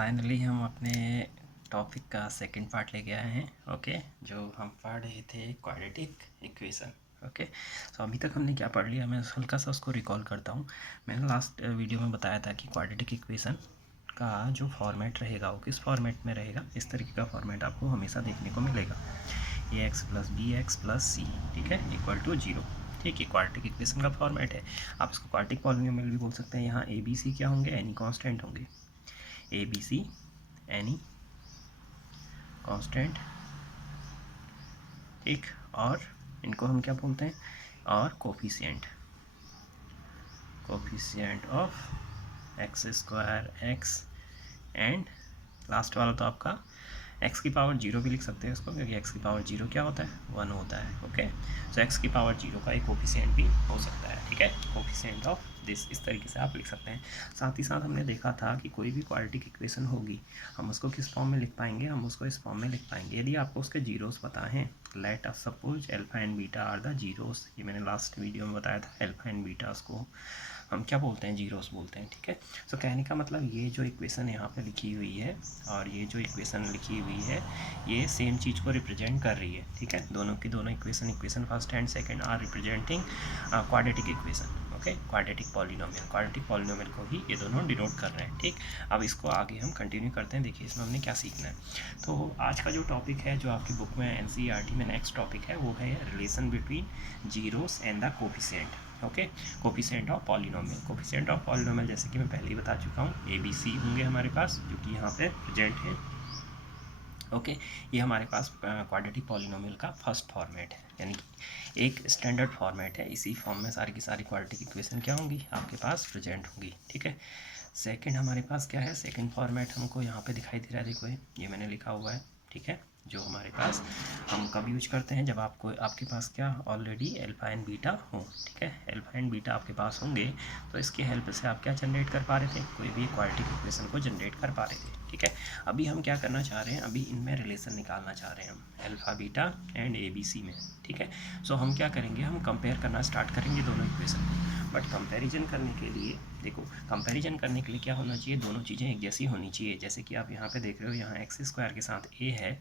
Finally हम अपने topic का सेकंड पार्ट लेके आए हैं। ओके, जो हम पढ़ रहे थे क्वाड्रेटिक इक्वेशन। ओके, तो अभी तक हमने क्या पढ़ लिया, मैं हल्का सा उसको रिकॉल करता हूँ। मैंने लास्ट वीडियो में बताया था कि क्वाड्रेटिक इक्वेशन का जो फॉर्मेट रहेगा वो किस फॉर्मेट में रहेगा। इस तरीके का फॉर्मेट आपको हमेशा देखने को मिलेगा, A x plus B x plus C, ठीक है, इक्वल टू जीरो। ठीक है, क्वाड्रेटिक इक्वेशन का फॉर्मेट है। आप इसको क्वाड्रेटिक पॉलिनोमियल भी बोल सकते हैं। यहाँ ए बी सी क्या होंगे, एनी कांस्टेंट होंगे। A B C any constant, ठीक, और इनको हम क्या बोलते हैं, और coefficient of x square x and last वाला तो आपका एक्स की पावर जीरो भी लिख सकते हैं इसको, क्योंकि एक्स की पावर जीरो क्या होता है, वन होता है। ओके, सो एक्स की पावर जीरो का एक कोफिशिएंट भी हो सकता है। ठीक है, कोफिशिएंट ऑफ दिस, इस तरीके से आप लिख सकते हैं। साथ ही साथ हमने देखा था कि कोई भी क्वाड्रेटिक इक्वेशन होगी, हम उसको किस फॉर्म में लिख पाएंगे, हम उसको इस फॉर्म में लिख पाएंगे यदि आपको उसके जीरोस पता हैं। Let us suppose alpha and beta are the zeros. ये मैंने लास्ट वीडियो में बताया था, अल्फा एंड बीटा को हम क्या बोलते हैं, जीरोस बोलते हैं। ठीक है, सो कहने का मतलब ये जो इक्वेशन यहाँ पे लिखी हुई है और ये जो इक्वेशन लिखी हुई है, ये सेम चीज़ को रिप्रेजेंट कर रही है। ठीक है, दोनों की दोनों equation first and second are representing quadratic equation. Okay, quadratic polynomial को ही ये दोनों डिनोट कर रहे हैं। ठीक, अब इसको आगे हम कंटिन्यू करते हैं। देखिए इसमें हमने क्या सीखना है। तो आज का जो टॉपिक है, जो आपकी बुक में एनसीईआरटी में नेक्स्ट टॉपिक है, वो है relation between zeros and the coefficient. Okay, coefficient of polynomial जैसे कि मैं पहले ही बता चुका हूँ, ए बी सी होंगे हमारे पास, जो कि यहाँ पे प्रेजेंट है। ओके, ये हमारे पास क्वाड्रेटिक पॉलिनोमियल का फर्स्ट फॉर्मेट है, यानी कि एक स्टैंडर्ड फॉर्मेट है। इसी फॉर्म में सारी की सारी क्वाड्रेटिक इक्वेशन क्या होंगी, आपके पास प्रेजेंट होंगी। ठीक है, सेकंड हमारे पास क्या है, सेकंड फॉर्मेट हमको यहाँ पे दिखाई दे रहा है। देखो ये मैंने लिखा हुआ है। ठीक है, जो हमारे पास हम कब यूज करते हैं, जब आपके पास क्या ऑलरेडी अल्फा एंड बीटा हो। ठीक है, अल्फा एंड बीटा आपके पास होंगे तो इसकी हेल्प से आप क्या जनरेट कर पा रहे थे, कोई भी क्वाड्रेटिक इक्वेशन को जनरेट कर पा रहे थे। ठीक है, अभी हम क्या करना चाह रहे हैं, अभी इनमें रिलेशन निकालना चाह रहे हैं हम, alpha beta and A B C में। ठीक है, सो हम क्या करेंगे, हम कंपेयर करना स्टार्ट करेंगे दोनों इक्वेशन को। बट कंपैरिजन करने के लिए देखो, कंपैरिजन करने के लिए क्या होना चाहिए, दोनों चीज़ें एक जैसी होनी चाहिए। जैसे कि आप यहाँ पे देख रहे हो, यहाँ एक्स स्क्वायर के साथ ए है,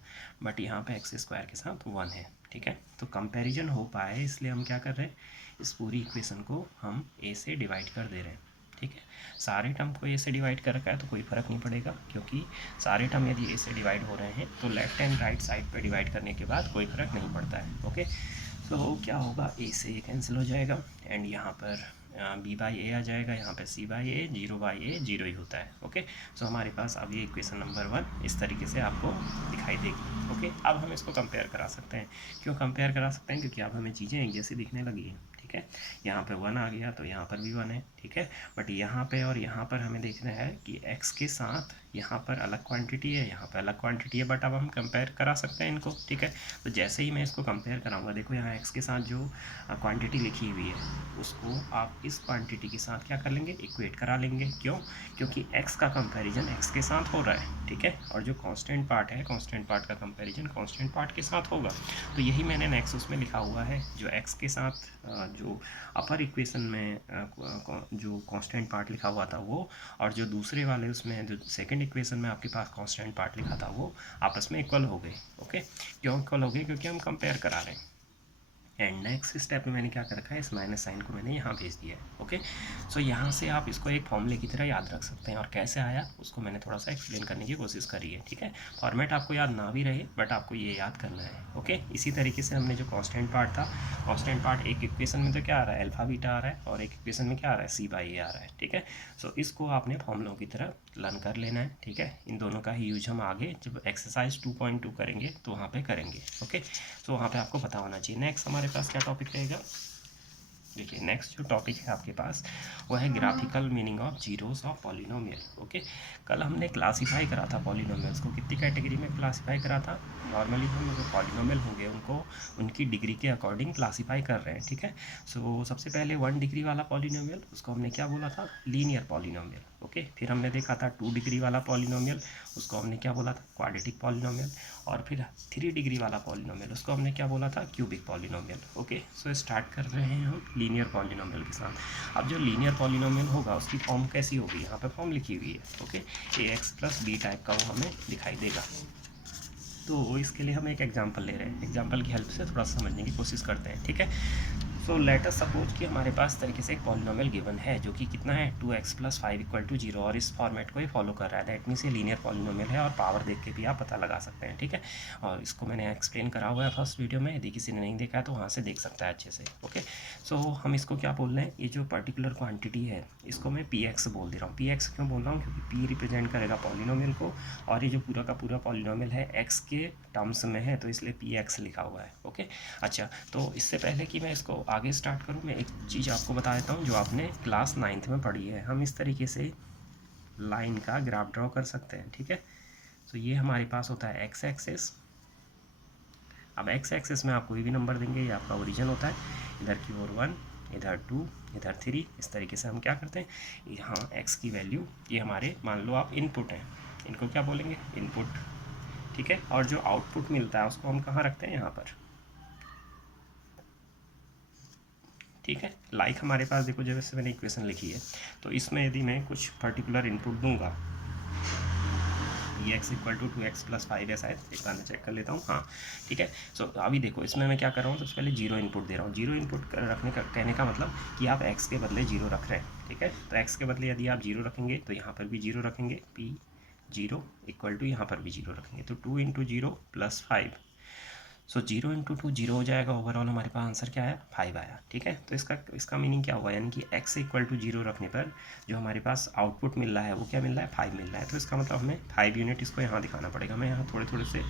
बट यहाँ पे एक्स स्क्वायर के साथ वन है। ठीक है, तो कंपैरिजन हो पाए इसलिए हम क्या कर रहे हैं, इस पूरी इक्वेशन को हम ए से डिवाइड कर दे रहे हैं। ठीक है, सारे टर्म को ए से डिवाइड कर रखा है तो कोई फ़र्क नहीं पड़ेगा, क्योंकि सारे टर्म यदि ए से डिवाइड हो रहे हैं तो लेफ्ट एंड राइट साइड पे डिवाइड करने के बाद कोई फ़र्क नहीं पड़ता है। ओके, तो क्या होगा, ए से ए कैंसिल हो जाएगा एंड यहाँ पर बी बाई ए आ जाएगा, यहाँ पे C by A, zero by A zero ही होता है। ओके, सो हमारे पास अब ये इक्वेशन नंबर 1 इस तरीके से आपको दिखाई देगी। ओके, अब हम इसको कंपेयर करा सकते हैं। क्यों कंपेयर करा सकते हैं, क्योंकि अब हमें चीज़ें एक जैसी दिखने लगी हैं। ठीक है, यहाँ पे 1 आ गया तो यहाँ पर भी 1 है। ठीक है, बट यहाँ पे और यहाँ पर हमें देखना है कि x के साथ यहाँ पर अलग क्वांटिटी है, यहाँ पर अलग क्वांटिटी है, बट अब हम कंपेयर करा सकते हैं इनको। ठीक है, तो जैसे ही मैं इसको कंपेयर कराऊंगा, देखो यहाँ x के साथ जो क्वांटिटी लिखी हुई है उसको आप इस क्वांटिटी के साथ क्या कर लेंगे, इक्वेट करा लेंगे। क्यों, क्योंकि x का कंपैरिजन x के साथ हो रहा है। ठीक है, और जो कांस्टेंट पार्ट है, कांस्टेंट पार्ट का कंपैरिजन कांस्टेंट पार्ट के साथ होगा। तो यही मैंने नेक्स्ट उसमें लिखा हुआ है, जो x के साथ जो अपर इक्वेशन में जो कांस्टेंट पार्ट लिखा हुआ था वो, और जो दूसरे वाले उसमें जो सेकंड इक्वेशन में आपके पास कांस्टेंट पार्ट लिखा था वो आपस में इक्वल हो गए। ओके, क्यों इक्वल हो गए, क्योंकि हम कंपेयर करा रहे हैं। एंड नेक्स्ट स्टेप में मैंने क्या कर रखा है, इस माइनस साइन को मैंने यहाँ भेज दिया है। ओके, सो यहाँ से आप इसको एक फॉर्मूले की तरह याद रख सकते हैं, और कैसे आया उसको मैंने थोड़ा सा एक्सप्लेन करने की कोशिश करी है। ठीक है, फॉर्मेट आपको याद ना भी रहे बट आपको ये याद करना है। ओके, इसी तरीके से हमने जो कांस्टेंट पार्ट था, कांस्टेंट पार्ट एक इक्वेशन में तो क्या आ रहा है, अल्फा बीटा आ रहा है, और एक इक्वेशन में क्या आ रहा है, सी बाई ए आ रहा है। ठीक है, सो इसको आपने फॉर्मूलों की तरह लर्न कर लेना है। ठीक है, इन दोनों का ही यूज हम आगे जब एक्सरसाइज 2.2 करेंगे तो वहाँ पे करेंगे। ओके, तो वहाँ पे आपको पता होना चाहिए। नेक्स्ट हमारे पास क्या टॉपिक रहेगा, देखिए नेक्स्ट जो टॉपिक है आपके पास वो है graphical meaning of zeros of polynomial. Okay, कल हमने क्लासीफाई करा था पॉलिनोमियल्स को, कितनी कैटेगरी में क्लासीफाई करा था। नॉर्मली हम जो पॉलिनोमियल होंगे उनको उनकी डिग्री के अकॉर्डिंग क्लासीफाई कर रहे हैं। ठीक है, सो सबसे पहले 1 डिग्री वाला पॉलिनोमियल, उसको हमने क्या बोला था, लीनियर पॉलिनोमियल। ओके। फिर हमने देखा था 2 डिग्री वाला पॉलिनोमियल, उसको हमने क्या बोला था, क्वाड्रेटिक पॉलिनोमियल। और फिर 3 डिग्री वाला पॉलिनोमियल, उसको हमने क्या बोला था, cubic polynomial. Okay, so start कर रहे हैं हम लीनियर पॉलिनोमियल के साथ। अब जो लीनियर पॉलिनोमियल होगा उसकी फॉर्म कैसी होगी, यहाँ पे फॉर्म लिखी हुई है। ओके, ax + b टाइप का वो हमें दिखाई देगा। तो इसके लिए हम एक एग्जांपल ले रहे हैं, एग्जांपल की हेल्प से थोड़ा समझने की कोशिश करते हैं, ठीक है। सो लेट अस सपोज कि हमारे पास इस तरीके से एक पॉलिनोमियल गिवन है जो कि कितना है, 2x + 5 = 0, और इस फॉर्मेट को ये फॉलो कर रहा है। दैट मीन्स ये लीनियर पॉलिनोमियल है और पावर देख के भी आप पता लगा सकते हैं, ठीक है। और इसको मैंने एक्सप्लेन करा हुआ है फर्स्ट वीडियो में, यदि किसी ने नहीं देखा है तो वहाँ से देख सकता है अच्छे से। ओके, सो हम इसको क्या बोल रहे हैं, ये जो पर्टिकुलर क्वान्टिटी है इसको मैं px बोल दे रहा हूँ। px क्यों बोल रहा हूँ, क्योंकि p रिप्रेजेंट करेगा पॉलिनोमियल को, और ये जो पूरा का पूरा पॉलिनोमियल है x के टर्म्स में है, तो इसलिए px लिखा हुआ है। ओके, अच्छा, तो इससे पहले कि मैं इसको आगे स्टार्ट करूँ, मैं एक चीज़ आपको बता देता हूँ जो आपने क्लास 9th में पढ़ी है। हम इस तरीके से लाइन का ग्राफ ड्रॉ कर सकते हैं, ठीक है। तो ये हमारे पास होता है x एक्सिस। अब x एक्सिस में आप कोई भी नंबर देंगे, ये आपका ओरिजिन होता है, इधर की ओर 1, इधर 2, इधर 3। इस तरीके से हम क्या करते हैं, यहाँ x की वैल्यू, ये हमारे मान लो आप इनपुट हैं, इनको क्या बोलेंगे, इनपुट, ठीक है। और जो आउटपुट मिलता है उसको हम कहाँ रखते हैं, यहाँ पर, ठीक है। लाइक हमारे पास देखो, जैसे मैंने इक्वेशन लिखी है, तो इसमें यदि मैं कुछ पर्टिकुलर इनपुट दूंगा, x = 2x + 5 है शायद, एक बार मैं चेक कर लेता हूँ, हाँ ठीक है। सो अभी देखो इसमें मैं क्या कर रहा हूँ, सबसे पहले 0 इनपुट दे रहा हूँ। 0 इनपुट रखने का कहने का मतलब कि आप x के बदले 0 रख रहे हैं, ठीक है। तो x के बदले यदि आप 0 रखेंगे तो यहाँ पर भी 0 रखेंगे, p 0 = यहाँ पर भी 0 रखेंगे, तो 2 × 0 + 5। सो 0 × 2 0 हो जाएगा, ओवरऑल हमारे पास आंसर क्या आया, 5 आया, ठीक है। तो इसका मीनिंग क्या हुआ, यानी कि x = 0 रखने पर जो हमारे पास आउटपुट मिल रहा है वो क्या मिल रहा है, 5 मिल रहा है। तो इसका मतलब हमें 5 यूनिट इसको यहाँ दिखाना पड़ेगा। मैं यहाँ थोड़े थोड़े से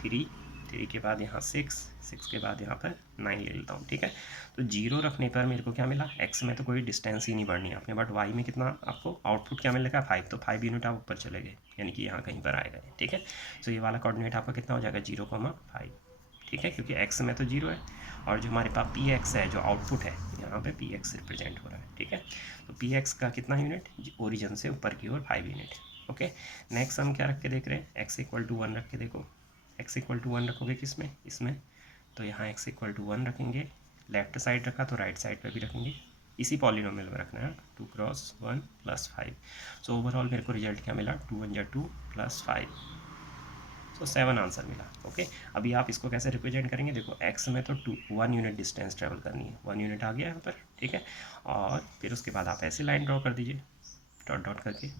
3 के बाद यहाँ 6 के बाद यहाँ पर 9 ले लेता हूँ, ठीक है। तो 0 रखने पर मेरे को क्या मिला, x में तो कोई डिस्टेंस ही नहीं बढ़नी है आपने, बट y में कितना आपको आउटपुट क्या मिलेगा, 5। तो 5 यूनिट आप ऊपर चले गए, यानी कि यहाँ कहीं पर आएगा, ठीक है। तो ये वाला कोऑर्डिनेट आपका कितना हो जाएगा, 0,5, ठीक है, क्योंकि x में तो 0 है, और जो हमारे पास px है जो आउटपुट है, यहाँ पे px रिप्रेजेंट हो रहा है, ठीक है। तो px का कितना यूनिट, ओरिजिन से ऊपर की ओर 5 यूनिट। ओके, नेक्स्ट हम क्या रख के देख रहे हैं, x = 1 रख के देखो। x = 1 रखोगे किसमें, इसमें, तो यहाँ x = 1 रखेंगे, लेफ्ट साइड रखा तो राइट साइड पर भी रखेंगे, इसी पॉलिनोमियल में रखना है, 2 × 1 + 5। सो ओवरऑल मेरे को रिजल्ट क्या मिला, 2 × 2 + 5, तो 7 आंसर मिला। ओके, अभी आप इसको कैसे रिप्रेजेंट करेंगे, देखो x में तो 1 यूनिट डिस्टेंस ट्रेवल करनी है, 1 यूनिट आ गया यहाँ पर, ठीक है। और फिर उसके बाद आप ऐसे लाइन ड्रॉ कर दीजिए, डॉट डॉट करके,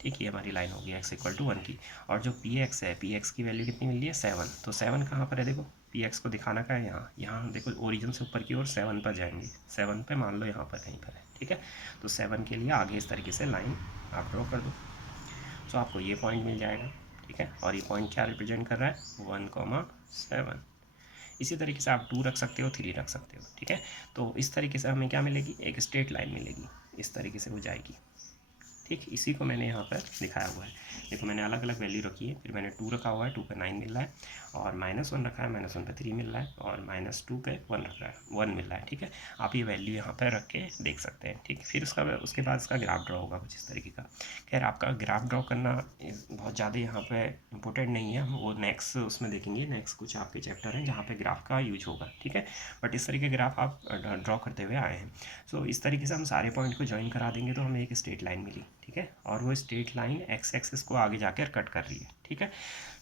ठीक, ये हमारी लाइन होगी x = 1 की। और जो px है, px की वैल्यू कितनी मिल रही है, 7। तो 7 कहाँ पर है, देखो px को दिखाना का है यहाँ, यहाँ देखो ओरिजिन से ऊपर की ओर 7 पर जाएंगे, 7 पे मान लो यहाँ पर कहीं पर है, ठीक है। तो 7 के लिए आगे इस तरीके से लाइन आप ड्रॉ कर दो, तो आपको ये पॉइंट मिल जाएगा, ठीक है। और ये पॉइंट क्या रिप्रेजेंट कर रहा है, 1,7। इसी तरीके से आप 2 रख सकते हो, 3 रख सकते हो, ठीक है। तो इस तरीके से हमें क्या मिलेगी, एक स्ट्रेट लाइन मिलेगी, इस तरीके से हो जाएगी, ठीक। इसी को मैंने यहाँ पर दिखाया हुआ है, देखो मैंने अलग अलग वैल्यू रखी है, फिर मैंने 2 रखा हुआ है, 2 पे 9 मिल रहा है, और -1 रखा है, -1 पे 3 मिल रहा है, और -2 पे 1 रख रहा है, 1 मिल रहा है, ठीक है। आप ये वैल्यू यहाँ पर रख के देख सकते हैं, ठीक। फिर उसके बाद इसका ग्राफ ड्रॉ होगा कुछ इस तरीके का। खैर आपका ग्राफ ड्रॉ करना बहुत ज़्यादा यहाँ पे इंपॉर्टेंट नहीं है, हम वो नेक्स्ट उसमें देखेंगे, नेक्स्ट कुछ आपके चैप्टर हैं जहाँ पे ग्राफ का यूज होगा, ठीक है। बट इस तरीके ग्राफ आप ड्रॉ करते हुए आए हैं। सो इस तरीके से हम सारे पॉइंट को ज्वाइन करा देंगे तो हमें एक स्ट्रेट लाइन मिली, ठीक है। और वो स्ट्रेट लाइन x एक्सिस को आगे जाकर कट कर रही है, ठीक है।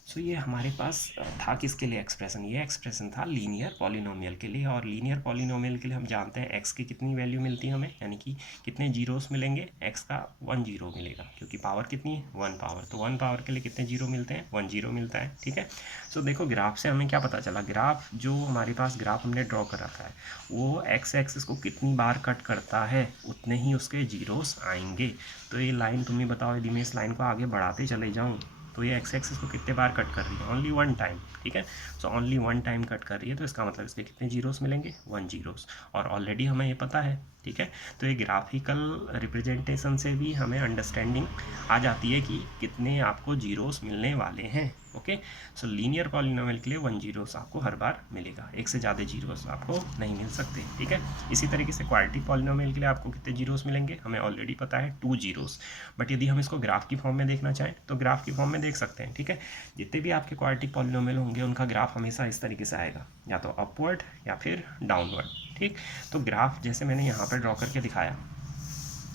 सो ये हमारे पास था किसके लिए एक्सप्रेशन, ये एक्सप्रेशन था लीनियर पॉलिनोमियल के लिए। और लीनियर पॉलिनोमियल के लिए हम जानते हैं x की कितनी वैल्यू मिलती है हमें, यानी कि कितने जीरोस मिलेंगे, x का 1 जीरो मिलेगा, क्योंकि पावर कितनी है, 1 पावर। तो 1 पावर के लिए कितने जीरो मिलते हैं, 1 जीरो मिलता है, ठीक है। सो देखो ग्राफ से हमें क्या पता चला, ग्राफ जो हमारे पास ग्राफ हमने ड्रॉ कर रखा है वो x एक्सिस को कितनी बार कट करता है उतने ही उसके जीरोस आएंगे। तो ये लाइन तुम ही बताओ, यदि मैं इस लाइन को आगे बढ़ाते चले जाऊँ तो ये x एक्सिस को कितने बार कट कर रही है, ओनली 1 टाइम, ठीक है। सो ओनली 1 टाइम कट कर रही है, तो इसका मतलब इसके कितने जीरोस मिलेंगे, 1 जीरोस, और ऑलरेडी हमें ये पता है, ठीक है। तो ये ग्राफिकल रिप्रेजेंटेशन से भी हमें अंडरस्टैंडिंग आ जाती है कि कितने आपको जीरोस मिलने वाले हैं। ओके। सो लीनियर पॉलिनोमियल के लिए 1 जीरोस आपको हर बार मिलेगा, एक से ज़्यादा जीरोस आपको नहीं मिल सकते, ठीक है। इसी तरीके से क्वाड्रेटिक पॉलिनोमियल के लिए आपको कितने जीरोस मिलेंगे, हमें ऑलरेडी पता है 2 जीरोस, बट यदि हम इसको ग्राफ की फॉर्म में देखना चाहें तो ग्राफ की फॉर्म में देख सकते हैं, ठीक है। जितने भी आपके क्वाड्रेटिक पॉलिनोमियल होंगे उनका ग्राफ हमेशा इस तरीके से आएगा, या तो अपवर्ड या फिर डाउनवर्ड, ठीक। तो ग्राफ जैसे मैंने यहाँ पर ड्रॉ करके दिखाया,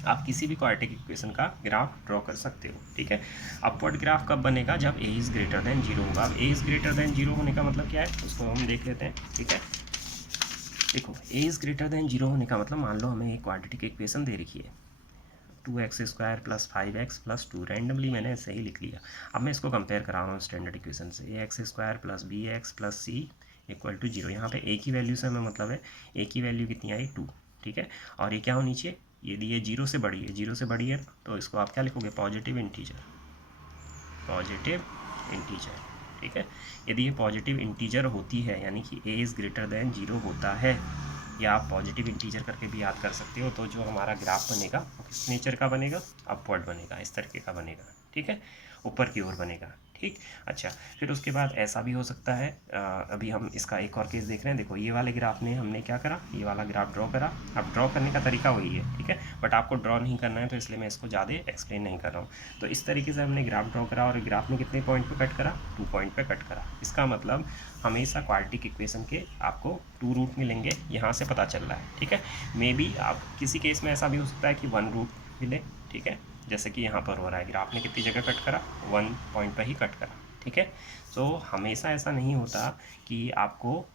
आप किसी भी क्वाड्रेटिक इक्वेशन का ग्राफ ड्रॉ कर सकते हो, ठीक है। अपवर्ड ग्राफ कब बनेगा, जब A is greater than zero होगा। अब A is greater than zero होने का मतलब क्या है, उसको हम देख लेते हैं, ठीक है। देखो, A is greater than zero होने का मतलब, मान लो हमें एक क्वाड्रेटिक इक्वेशन दे रखी है 2x² + 5x + 2, रैंडमली मैंने ऐसे ही लिख लिया। अब मैं इसको कंपेयर करा रहा हूँ स्टैंडर्ड इक्वेशन से, ax² + bx + c = 0। यहाँ पे a की वैल्यू से हमें मतलब है, a की वैल्यू कितनी आई 2, ठीक है। और ये क्या होनी चाहिए, यदि ये 0 से बड़ी है, 0 से बड़ी है तो इसको आप क्या लिखोगे, पॉजिटिव इंटीजर, ठीक है। यदि ये पॉजिटिव इंटीजर होती है, यानी कि a इज़ ग्रेटर देन 0 होता है, या आप पॉजिटिव इंटीजर करके भी याद कर सकते हो, तो जो हमारा ग्राफ बनेगा वो किस नेचर का बनेगा, अपवर्ड बनेगा, इस तरीके का बनेगा, ठीक है, ऊपर की ओर बनेगा, ठीक। अच्छा, फिर उसके बाद ऐसा भी हो सकता है, अभी हम इसका एक और केस देख रहे हैं। देखो, ये वाले ग्राफ में हमने क्या करा, ये वाला ग्राफ ड्रॉ करा। अब ड्रॉ करने का तरीका वही है, ठीक है, बट आपको ड्रॉ नहीं करना है, तो इसलिए मैं इसको ज़्यादा एक्सप्लेन नहीं कर रहा हूँ। तो इस तरीके से हमने ग्राफ ड्रॉ करा, और ग्राफ में कितने पॉइंट पे कट करा, 2 पॉइंट पे कट करा। इसका मतलब हमेशा क्वाड्रेटिक इक्वेशन के आपको 2 रूट मिलेंगे, यहाँ से पता चल रहा है, ठीक है। मे बी आप किसी केस में ऐसा भी हो सकता है कि 1 रूट मिले, ठीक है, जैसे कि यहाँ पर हो रहा है, ग्राफ ने कितनी जगह कट करा, 1 पॉइंट पर ही कट करा, ठीक है। सो हमेशा ऐसा नहीं होता कि आपको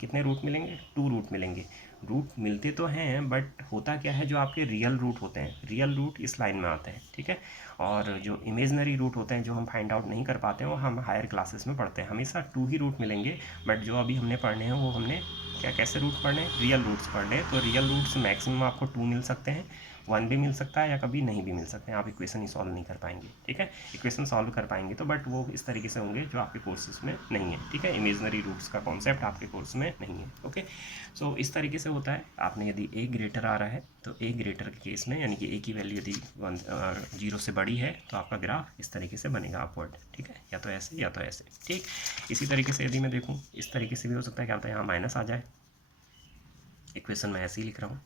कितने रूट मिलेंगे, 2 रूट मिलेंगे। रूट मिलते तो हैं, बट होता क्या है, जो आपके रियल रूट होते हैं, रियल रूट इस लाइन में आते हैं, ठीक है। और जो इमेजनरी रूट होते हैं, जो हम फाइंड आउट नहीं कर पाते हैं, वो हम हायर क्लासेस में पढ़ते हैं। हमेशा 2 ही रूट मिलेंगे, बट जो अभी हमने पढ़ने हैं वो हमने क्या, कैसे रूट पढ़ने, रियल रूट्स पढ़ने हैं। तो रियल रूट्स मैक्सिमम आपको 2 मिल सकते हैं, 1 भी मिल सकता है, या कभी नहीं भी मिल सकते हैं। आप इक्वेशन ही सॉल्व नहीं कर पाएंगे, ठीक है। इक्वेशन सॉल्व कर पाएंगे तो, बट वो इस तरीके से होंगे जो आपके कोर्सेज में नहीं है, ठीक है। इमेजनरी रूट्स का कॉन्सेप्ट आपके कोर्स में नहीं है, ओके। सो इस तरीके से होता है। आपने यदि a ग्रेटर आ रहा है, तो a ग्रेटर के केस में, यानी कि a की वैल्यू यदि 0 से बड़ी है, तो आपका ग्राफ इस तरीके से बनेगा, अपवर्ड, ठीक है, या तो ऐसे या तो ऐसे, ठीक। इसी तरीके से यदि मैं देखूँ, इस तरीके से भी हो सकता है, क्या होता है, यहाँ माइनस आ जाए, इक्वेशन में ऐसे ही लिख रहा हूँ,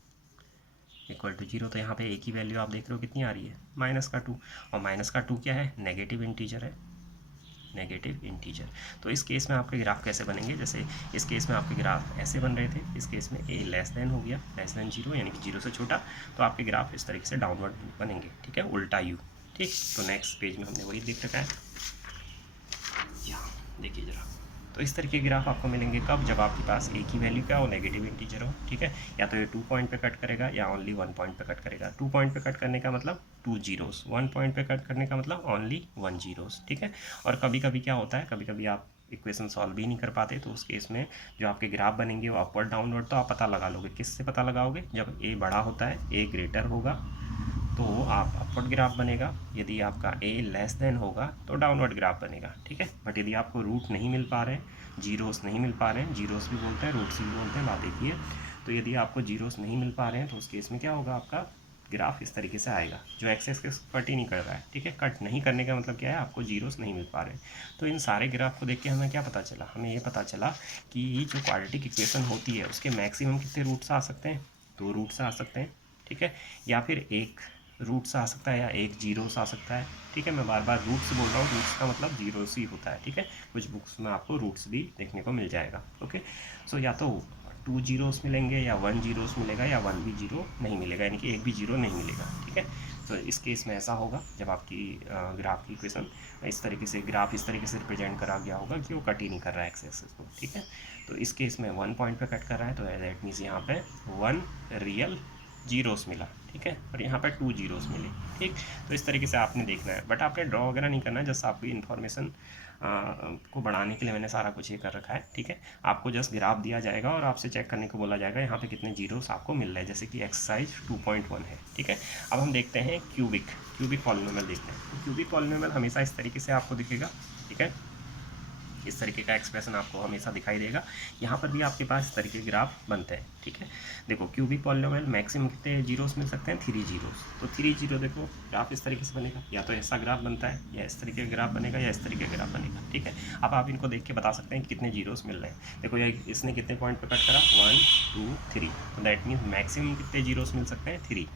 =0। तो यहाँ पे a की वैल्यू आप देख रहे हो कितनी आ रही है, -2, और -2 क्या है, नेगेटिव इंटीजर है, नेगेटिव इंटीजर। तो इस केस में आपके ग्राफ कैसे बनेंगे, जैसे इस केस में आपके ग्राफ ऐसे बन रहे थे, इस केस में a लेस देन हो गया, <0 यानी कि 0 से छोटा, तो आपके ग्राफ इस तरीके से डाउनवर्ड बनेंगे, ठीक है, उल्टा यू, ठीक। तो नेक्स्ट पेज में हमने वही देख रखा है, यहाँ देखिए जरा। तो इस तरीके के ग्राफ आपको मिलेंगे कब, जब आपके पास a की वैल्यू क्या हो, नेगेटिव इंटीजर हो, ठीक है। या तो ये 2 पॉइंट पे कट करेगा, या ओनली 1 पॉइंट पे कट करेगा। 2 पॉइंट पे कट करने का मतलब 2 जीरोस, 1 पॉइंट पे कट करने का मतलब ओनली 1 जीरोस, ठीक है। और कभी कभी क्या होता है, कभी कभी आप इक्वेशन सॉल्व भी नहीं कर पाते, तो उस केस में जो आपके ग्राफ बनेंगे वो अपवर्ड डाउनवर्ड, तो आप पता लगा लोगे, किससे पता लगाओगे, जब a बड़ा होता है, a ग्रेटर होगा तो आप अपवर्ड ग्राफ बनेगा, यदि आपका a लेस देन होगा तो डाउनवर्ड ग्राफ बनेगा, ठीक है। बट यदि आपको रूट नहीं मिल पा रहे हैं, जीरोस नहीं मिल पा रहे हैं, जीरोस भी बोलते हैं, रूट्स भी बोलते हैं, बात एक ही है। तो यदि आपको जीरोस नहीं मिल पा रहे हैं, तो उस केस में क्या होगा, आपका ग्राफ इस तरीके से आएगा, जो एक्सेस के कट ही नहीं कर रहा है, ठीक है। कट नहीं करने का मतलब क्या है, आपको जीरोस नहीं मिल पा रहे हैं। तो इन सारे ग्राफ को देख के हमें क्या पता चला, हमें ये पता चला कि जो क्वाड्रेटिक इक्वेशन होती है उसके मैक्सिमम कितने रूट्स आ सकते हैं, 2 रूट्स आ सकते हैं, ठीक है, या फिर 1 रूट्स आ सकता है, या 1 जीरोस आ सकता है, ठीक है। मैं बार बार रूट्स बोल रहा हूँ, रूट्स का मतलब जीरोस ही होता है, ठीक है। कुछ बुक्स में आपको रूट्स भी देखने को मिल जाएगा, ओके। सो या तो 2 जीरोस मिलेंगे, या 1 जीरोस मिलेगा, या 1 भी जीरो नहीं मिलेगा, यानी कि 1 भी जीरो नहीं मिलेगा, ठीक है। तो इस केस में ऐसा होगा, जब आपकी ग्राफ की इक्वेशन इस तरीके से, ग्राफ इस तरीके से रिप्रेजेंट करा गया होगा कि वो कट ही नहीं कर रहा है एक्स एक्सिस को, ठीक है। तो इस केस में 1 पॉइंट पे कट कर रहा है, तो दैट मीन्स यहाँ पे 1 रियल जीरोस मिला, ठीक है, और यहाँ पर 2 जीरोस मिले, ठीक। तो इस तरीके से आपने देखना है, बट आपने ड्रॉ वगैरह नहीं करना है, जस्ट आपकी इन्फॉर्मेशन को बढ़ाने के लिए मैंने सारा कुछ ये कर रखा है, ठीक है। आपको जस्ट ग्राफ दिया जाएगा और आपसे चेक करने को बोला जाएगा यहाँ पे कितने जीरोस आपको मिल रहे हैं, जैसे कि एक्सरसाइज 2.1 है, ठीक है। अब हम देखते हैं क्यूबिक पॉलिनोमियल देखते हैं। तो क्यूबिक पॉलिनोमियल हमेशा इस तरीके से आपको दिखेगा, ठीक है। इस तरीके का एक्सप्रेशन आपको हमेशा दिखाई देगा। यहाँ पर भी आपके पास इस तरीके के ग्राफ बनते हैं, ठीक है। देखो क्यूबिक पॉलिनोमियल मैक्सिमम कितने जीरोस मिल सकते हैं, 3 जीरोस। तो 3 जीरो देखो ग्राफ इस तरीके से बनेगा, या तो ऐसा ग्राफ बनता है, या इस तरीके का ग्राफ बनेगा, या इस तरीके का ग्राफ बनेगा, ठीक है। अब आप इनको देख के बता सकते हैं कि कितने जीरोस मिल रहे हैं। देखो ये इसने कितने पॉइंट पर कट करा, 1 2 3, तो दैट मीन्स मैक्सिमम कितने जीरोस मिल सकते हैं, 3,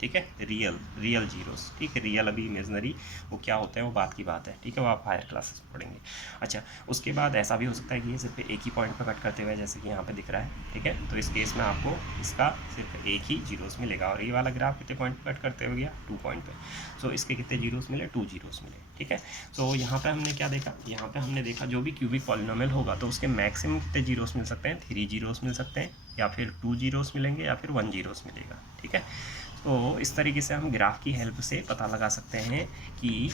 ठीक है। रियल जीरोस, ठीक है। रियल अभी इमेजनरी वो क्या होता है वो बात की बात है, ठीक है, वो आप हायर क्लासेस में पढ़ेंगे। अच्छा, उसके बाद ऐसा भी हो सकता है कि ये सिर्फ एक ही पॉइंट पर कट करते हुए, जैसे कि यहाँ पे दिख रहा है, ठीक है। तो इस केस में आपको इसका सिर्फ एक ही जीरोस मिलेगा, और ये वाला ग्राफ कितने पॉइंट पर कट करते हुए गया, 2 पॉइंट पे। सो इसके कितने जीरोस मिले, 2 जीरोस मिले, ठीक है। तो यहाँ पे हमने क्या देखा, यहाँ पे हमने देखा जो भी क्यूबिक पॉलिनोमियल होगा तो उसके मैक्सिमम कितने जीरोस मिल सकते हैं, 3 जीरोस मिल सकते हैं, या फिर 2 जीरोस मिलेंगे, या फिर 1 जीरोस मिलेगा, ठीक है। तो इस तरीके से हम ग्राफ की हेल्प से पता लगा सकते हैं कि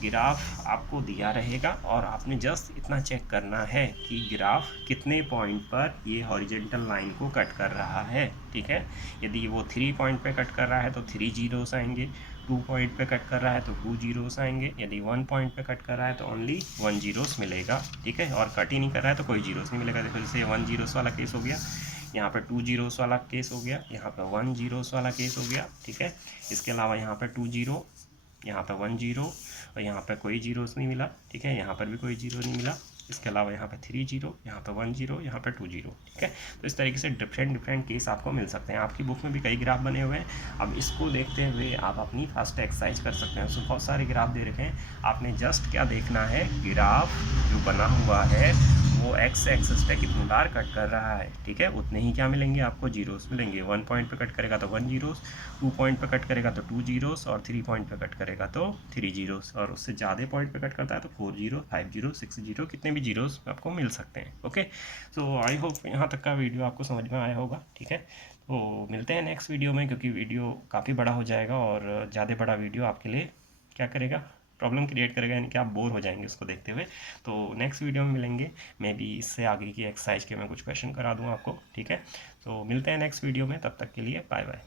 ग्राफ आपको दिया रहेगा, और आपने जस्ट इतना चेक करना है कि ग्राफ कितने पॉइंट पर ये हॉरिजेंटल लाइन को कट कर रहा है, ठीक है। यदि वो 3 पॉइंट पे कट कर रहा है तो 3 जीरोस आएंगे, 2 पॉइंट पे कट कर रहा है तो 2 जीरोस आएंगे, यदि 1 पॉइंट पे कट कर रहा है तो ओनली 1 जीरोस मिलेगा, ठीक है। और कट ही नहीं कर रहा है तो कोई जीरोस नहीं मिलेगा। देखो जैसे 1 जीरोस वाला केस हो गया, यहाँ पर 2 जीरोस वाला केस हो गया, यहाँ पर 1 जीरोस वाला केस हो गया, ठीक है। इसके अलावा यहाँ पर 2 जीरो, यहाँ पर 1 जीरो, और यहाँ पर कोई जीरोस नहीं मिला, ठीक है। यहाँ पर भी कोई जीरो नहीं मिला। इसके अलावा यहाँ पे 3 जीरो, यहाँ पे 1 जीरो, यहाँ पे 2 जीरो, ठीक है। तो इस तरीके से डिफरेंट केस आपको मिल सकते हैं। आपकी बुक में भी कई ग्राफ बने हुए हैं। अब इसको देखते हुए आप अपनी फर्स्ट एक्सरसाइज कर सकते हैं। उसमें बहुत सारे ग्राफ दे रखे हैं, आपने जस्ट क्या देखना है, ग्राफ जो बना हुआ है वो एक्स एक्सिस पे कितनी बार कट कर रहा है, ठीक है। उतने ही क्या मिलेंगे आपको, जीरोस मिलेंगे। 1 पॉइंट पे कट करेगा तो 1 जीरोस, 2 पॉइंट पे कट करेगा तो 2 जीरोस, और 3 पॉइंट पे कट करेगा तो 3 जीरोस, और उससे ज़्यादा पॉइंट पे कट करता है तो 4 जीरो, 5 जीरो, 6 जीरो, कितने भी जीरोस आपको मिल सकते हैं। ओके, सो आई होप यहाँ तक का वीडियो आपको समझ में आया होगा, ठीक है। तो मिलते हैं नेक्स्ट वीडियो में, क्योंकि वीडियो काफ़ी बड़ा हो जाएगा, और ज़्यादा बड़ा वीडियो आपके लिए क्या करेगा, प्रॉब्लम क्रिएट करेगा, यानी कि आप बोर हो जाएंगे उसको देखते हुए। तो नेक्स्ट वीडियो में मिलेंगे, मे बी इससे आगे की एक्सरसाइज के मैं कुछ क्वेश्चन करा दूँ आपको, ठीक है। तो मिलते हैं नेक्स्ट वीडियो में, तब तक के लिए बाय बाय।